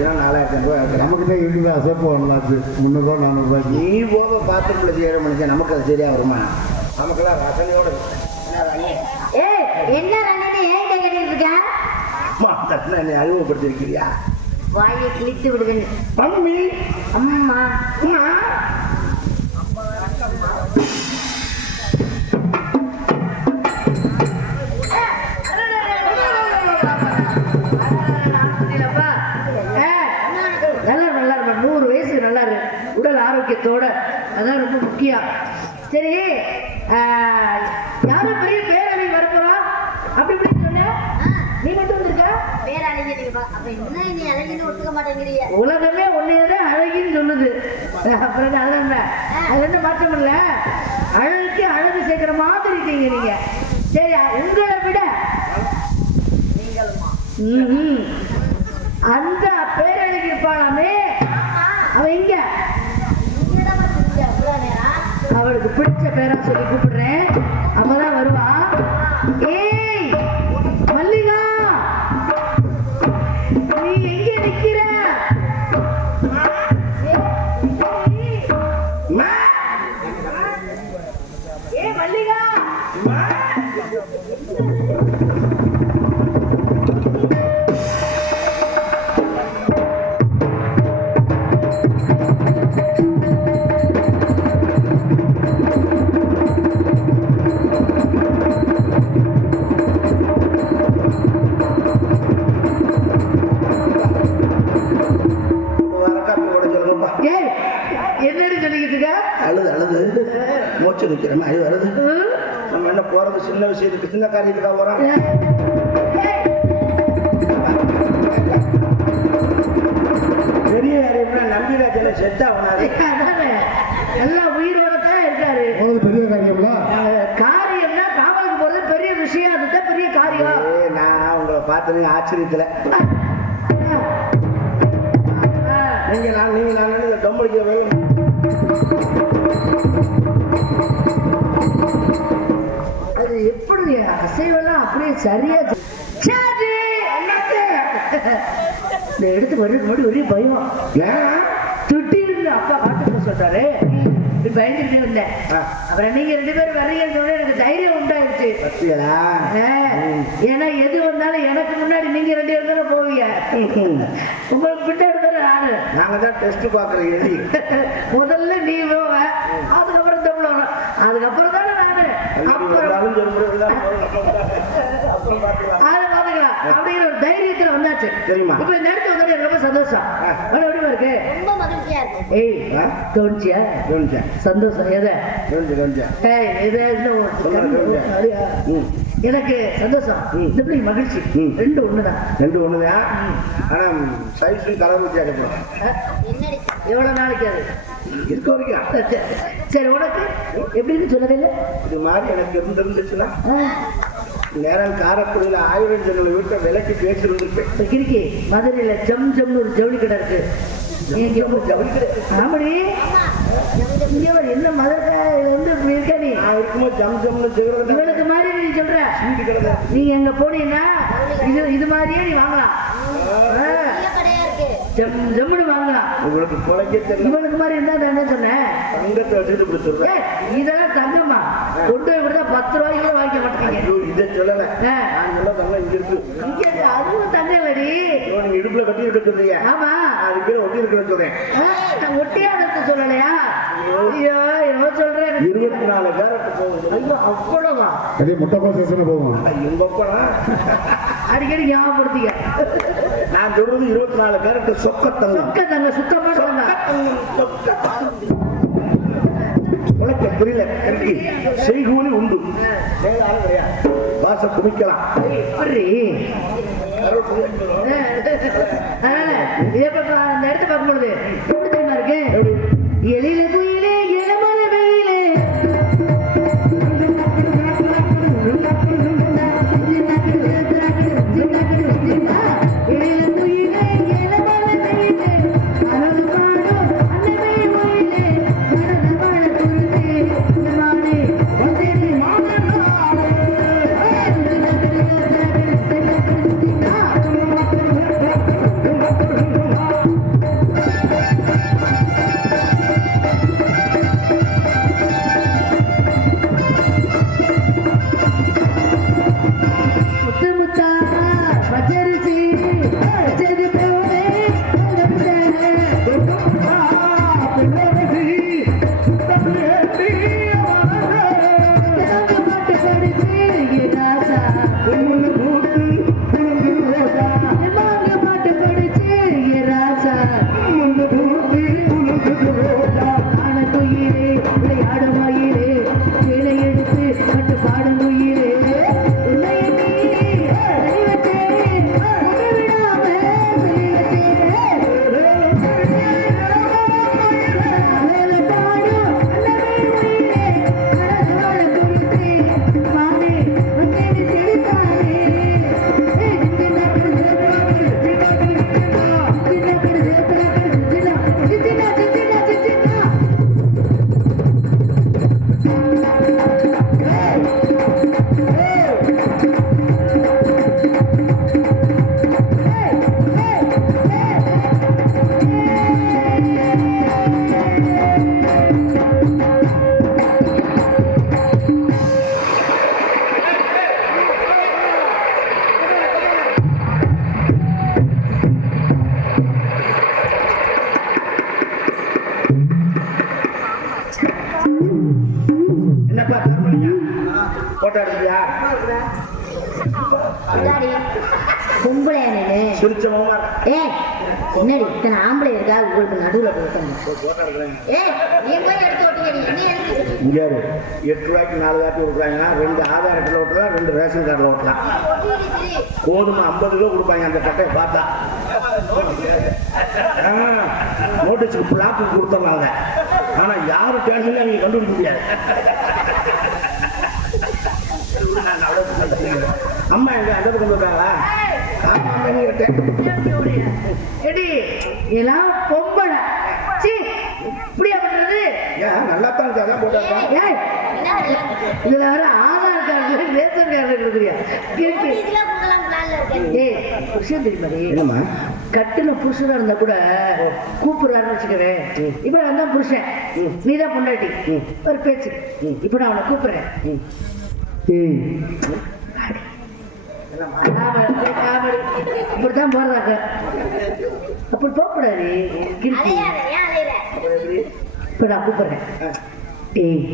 4000 ரூபாய் நமக்கு தான் இருக்குது அசைப்போ 300 400 நீ போக பாத்திரத்துல செய்யற மனுஷன் நமக்கு அது சரியா வருமா? நமக்கெல்லாம் ரசனையோட என்ன ரன்னே ஏன் கேட்டுட்டு இருக்க? என்னை அறிமுகப்படுத்தி வைக்கிறியா? வாயை கிழித்து விடுவேன். மம்மி அம்மா உடல் ஆரோக்கியத்தோட அதான் ரொம்ப முக்கியம். சரி, யாரும் பெரிய பேரழி வரப்போறா அப்படி இப்படின்னு சொன்ன, நீ மட்டும் வந்திருக்க? உலகமே ஒன்னேதான் அழகின்னு சொல்லுது. அப்புறம் அது என்ன மாற்றம் இல்ல, அழகுக்கு அழகு சேர்க்கிற மாதிரி இருக்கீங்க நீங்க. சரி, உங்களை விட அந்த பேரழகி இருப்பாளாமே, அவ இங்க அவளுக்கு பிடிச்ச பேரா சொல்லி கூப்பிடுறேன், அப்பதான் வருவா. ஏய் மல்லிகா, நீ எங்க நிக்கிற? ஏ மல்லிகா, மூச்சு நிக்கிற மாதிரி வருது. நம்ம என்ன போறது சின்ன விஷயத்துக்கு சின்ன காரியத்துக்காக போறோம். பெரிய காரியம்னா நம்பிராஜனை செட் ஆகணும். எல்லாம் உயிரோட தான் இருக்காரு. பெரிய காரியம்ல காரியம்னா காவலுக்கு போறது பெரிய விஷயம், அதுதான் பெரிய காரியம். நான் உங்களை பார்த்தது ஆச்சரியத்துல நீங்க நான் டொம்படிக்க வேணும். அது எப்படி அசைவெல்லாம் அப்படியே சரியா எடுத்து வருது முன்னாடி ஒரே பயம். திடீர்னு அப்பா காட்டுக்கு சொல்றாரு, பயந்துட்டு வந்தேன். அப்புறம் நீங்க 2 பேரும் வர்றீங்கன்னு சொன்னா எனக்கு தைரியம் உண்டாயிடுச்சு. ஏன்னா எது வந்தாலும் எனக்கு முன்னாடி நீங்க 2 பேரும் தானே போவீங்க, உங்களுக்கு பின்னாடி தானே நானு. நாங்க தான் டெஸ்ட் பாக்குறீங்க. முதல்ல நீ போவ, அதுக்கப்புறம் தமிழ், அதுக்கப்புறம் தானே நானு. அப்படிங்கிற ஒரு தைரியத்துல வந்தாச்சு. இப்ப இந்த இடத்துல வந்து எனக்கு ரொம்ப சந்தோஷம். எப்படிமா இருக்கு? ரொம்ப மகிழ்ச்சியா இருக்கு. ஏய் கவனிச்சியா? சந்தோஷம் எதை? எனக்கு சந்தோஷம், இந்த மகிழ்ச்சி, 2 ஒண்ணுதான். 2 ஒண்ணுதான். ஆனா சைஸும் கலர் வித்தியாசம். எவ்வளவு நாளைக்கு அது இருக்க வரைக்கும்? சரி, உனக்கு எப்படின்னு சொல்லவே இல்லை. இது மாதிரி எனக்கு இருந்துச்சுன்னா நேரம் காரக்குடியில 1000 ஜனங்களை வீட்டை விலைக்கு பேசிருந்துருப்பேன். கிரிக்கி மதுரையில ஜம் ஜம்னு ஒரு ஜவுளி கடை இருக்கு. ஆமாடி, என்ன மதுரை வந்து இருக்க நீ இருக்குமோ ஜம் ஜம்னு இவனுக்கு மாதிரி நீ சொல்ற. நீங்க எங்க போனீங்கன்னா இது மாதிரியே நீ வாங்கலாம், ஜம்முன்னு வாங்கலாம். உங்களுக்கு பொழைக்க இவனுக்கு மாதிரி இருந்தா என்ன சொன்னேன், தங்கத்தை வச்சுட்டு கொடுத்துருவேன். இதெல்லாம் தங்கம்மா கொண்டு போய் கொடுத்தா 10 ரூபாய்க்கு கூட வாங்கிக்க மாட்டேங்க. இதை சொல்லல, தங்கம் இங்க இருக்கு. அதுவும் தங்கம் இல்லடி, நீங்க இடுப்புல கட்டி இருக்க சொல்றீங்க. ஆமா, அதுக்கு ஒட்டி இருக்கிறேன்னு சொல்றேன். ஒட்டியா இருக்க சொல்லலையா? ஐயோ என்ன சொல்றேன், 24 கேரட் போகுது. அவ்வளவா? அதே முட்டை சேஷன் போகும். அடிக்கடி ஞாபகப்படுத்திக்க. நான் சொல்றது 24 கேரட் சொக்கத்தங்க சுத்தமா புரியல. செய்கூலி உண்டு, வாச குமிக்கலாம். அந்த இடத்த பார்க்கும்பொழுது எப்படி தெரியுமா இருக்கு, எழில குயிலே இளமலை வெயிலே போட்டோ எடுத்தியா? இதாடி, பொம்பளை அண்ணனு. சிரிச்ச மாமா ஏய், என்னடி இத்தனை ஆம்பளை இருக்கா உங்களுக்கு நடுவுல போட்டோம். போட்டோ எடுக்கிறேன். ஏய், நீ போய் எடுத்து ஓட்டிக்கடி, என்ன எடுத்து இங்கே 8 ரூபாய்க்கு 4 காப்பி கொடுக்குறாங்கன்னா 2 ஆதார் அட்டையில் ஓட்டலாம், 2 ரேஷன் கார்டில் ஓட்டலாம். கோதுமை 50 கிலோ கொடுப்பாங்க அந்த கட்டையை பார்த்தா. நோட்டீஸுக்கு பிளாப்பு கொடுத்துட்றாங்க. ஆனால் யாரும் டேஷன்ல அவங்க கண்டுபிடிக்க முடியாது. அம்மா எங்க அந்த கொண்டு வந்தாங்களா? எல்லாம் பொம்பளை இப்படியா பண்றது? நல்லா தான் இருக்கா? அதான் போட்டா இதுல வர ஆதார் கார்டு ரேஷன் கார்டு கொடுக்குறியா? புருஷன் தெரியுமா? என்னம்மா கட்டுல புருஷனா இருந்தா கூட கூப்பிடுறாருன்னு வச்சுக்கவேன். இப்ப நான் தான் புருஷன், நீதான் பொண்டாட்டி, ஒரு பேச்சு. இப்ப நான் அவனை கூப்பிடுறேன். இப்படித்தான் போறதாக்க. அப்படி போகக்கூடாது. இப்ப நான் கூப்பிடுறேன். ஏய்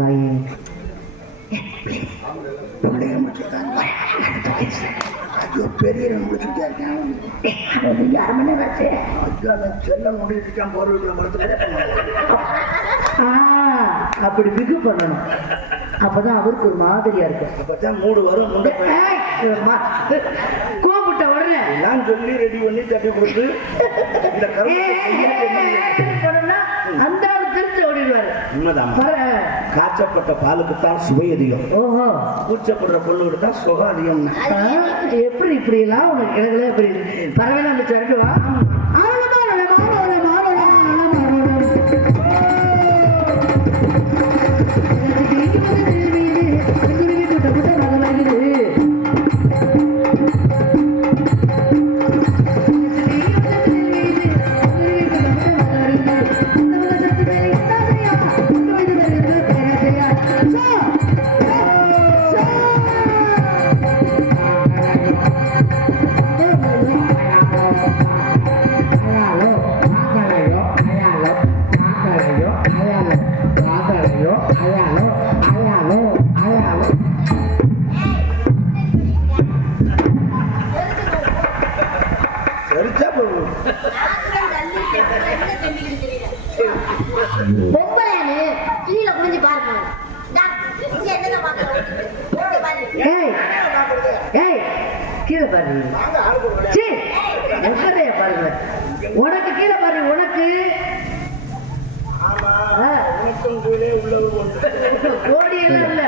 வாயே பெரிய முடிச்சுட்டா இருக்கேன். 2 மணி நேரம் ஆச்சு. செல்ல முடிச்சுட்டான் போற. அப்படி பிகு பண்ணணும். அப்பதான் அவருக்கு ஒரு மாதிரியா இருக்கும். அப்பதான் மூடு வரும். கூப்பிட்ட உடனே எல்லாம் சொல்லி ரெடி பண்ணி தட்டி கொடுத்து இந்த அந்த ஆள் திருச்சி ஓடிடுவாரு. உண்மைதான். காய்ச்சப்பட்ட பாலுக்கு தான் சுவை அதிகம். ஓஹோ, கூச்சப்படுற பொண்ணுக்கு தான் சுகம் அதிகம். எப்படி இப்படி எல்லாம் உனக்கு கிழக்குல எப்படி பரவாயில்ல அந்த சரக்கு வா. பொம்பளையானு கீழே குனிஞ்சு பாருங்க. கீழே பாருங்க. பாருங்க, உனக்கு கீழே பாருங்க. உனக்கு கோடியெல்லாம் இல்ல.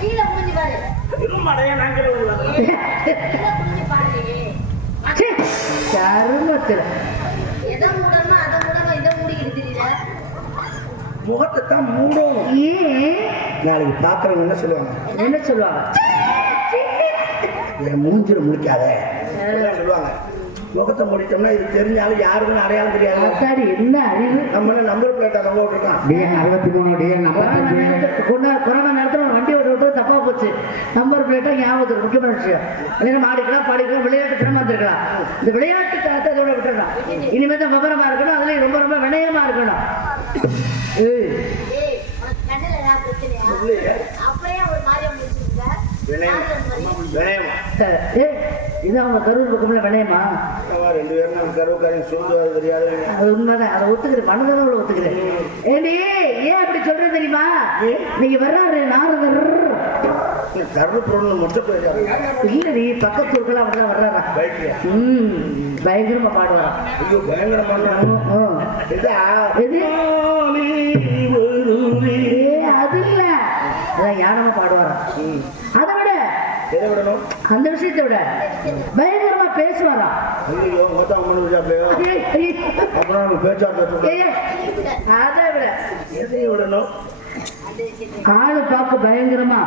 கீழே குனிஞ்சு பாரு. கருமத்துல எதை மூடணுமோ அதை மூடணும், இதை மூடிக்கிட்டு தெரியல. முகத்தை தான் மூடும். ஏன் நாளைக்கு பாக்குறவங்க என்ன சொல்லுவாங்க? என்ன சொல்லுவாங்க? என் மூஞ்சில முடிக்காத சொல்லுவாங்க. முகத்தை முடிச்சோம்னா இது தெரிஞ்சாலும் யாருக்கும் அடையாளம் தெரியாது. சரி, என்ன அறிவு? நம்ம நம்பர் பிளேட்டா நம்ம விட்டுருக்கோம். டிஎன் 63 டிஎன் 45 கொரோனா நேரத்தில் வண்டி ஓட்டு தப்பா போச்சு. நம்பர் பிளேட்டா ஞாபகம் முக்கியமான விஷயம். இல்லைன்னா மாடிக்கலாம் பாடிக்கலாம், விளையாட்டு திறமா இருந்திருக்கலாம். இந்த விளையாட்டு தரத்தை இதோட விட்டுறலாம். இனிமேல் தான் விவரமா இருக்கணும். அதுல ரொம்ப ரொம்ப வினயமா இருக்கணும். ஏய், உனக்கு கண்ணுல ஏதாவது பிரச்சனையா? அப்படியே ஒரு மாதிரியா முடிச்சிருக்க. இது அவங்க கரூர் பக்கம்ல வினயமா? 2 பேரும் நம்ம கருவுக்காரையும் சொல்லுவது தெரியாது. அது உண்மைதான். அதை ஒத்துக்கிறேன், மனதளவுல ஒத்துக்கிறேன். ஏண்டி ஏன் அப்படி சொல்றது தெரியுமா? நீங்க வர்றாரு நாரதர் கருப்பொருள் மட்டும் இல்லடி, பக்கத்தூருக்கெல்லாம் அப்படிதான் வர்றாரா? பயங்கரமா பாடுவாராம். ஐயோ பயங்கரமான அது இல்ல, அதான் யானமா பாடுவாராம். அதை விட எதை விடணும்? அந்த விஷயத்தை விட பயங்கரமா பேசுவாராம். ஐயோ மொத்தம் அப்புறம் நம்ம பேச்சுவார்த்தை. அதை விட எதையும் விடணும்? ஆளு பார்க்க பயங்கரமா.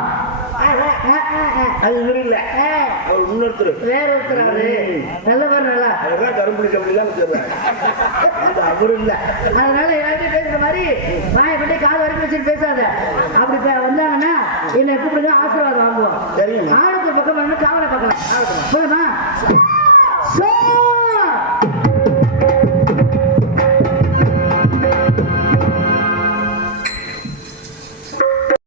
அது இவரு இல்ல, அவர் இன்னொருத்தர், வேற ஒருத்தர். அவரு நல்லவர். நல்லா அவர்தான் கரும்புடி கம்பெனிலாம் அவரு இல்ல. அதனால யார்கிட்ட பேசுற மாதிரி வாயை பற்றி கால் வரைக்கும் வச்சுட்டு பேசாத. அப்படி வந்தாங்கன்னா என்ன கூப்பிடுங்க, ஆசீர்வாதம் வாங்குவோம். தெரியும். ஆளுக்கு பக்கம் காவலை பார்க்கலாம். போதுமா?